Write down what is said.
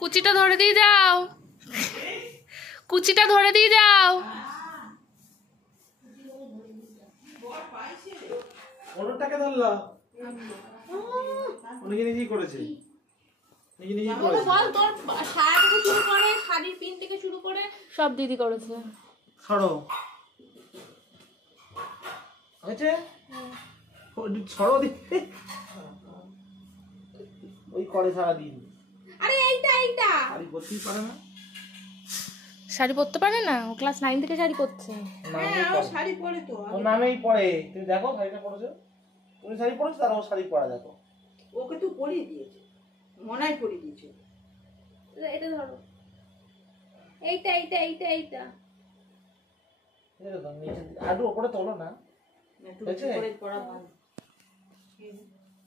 কুচিটা ধরে দিয়ে যাও, কুচিটা ধরে দিয়ে যাও। ওরটাকে ধরলো, উনি নিজেই করেছে। বল তোর শাড়ি থেকে শুরু করে শাড়ির পিন থেকে শুরু করে সব দিদি করেছে। সরো হয়েছে, সরো দিদি ওই করে সারাদিন। আরে এইটা শাড়ি পরতেই পারে না, শাড়ি পরতে পারে না, ও ক্লাস 9 থেকে শাড়ি পরছে। হ্যাঁ ও শাড়ি পরে তো ওর নামেই পরে। তুমি দেখো শাড়িটা পরেছো, তুমি শাড়ি পরেছো তার ও শাড়ি পরা দেখো। ওকে তো পরিয়ে দিয়েছে, মনাই পরিয়ে দিয়েছে। এটা ধরো, এইটা আরো ওপরে তোলো না, একটু পরে পরা ভালো।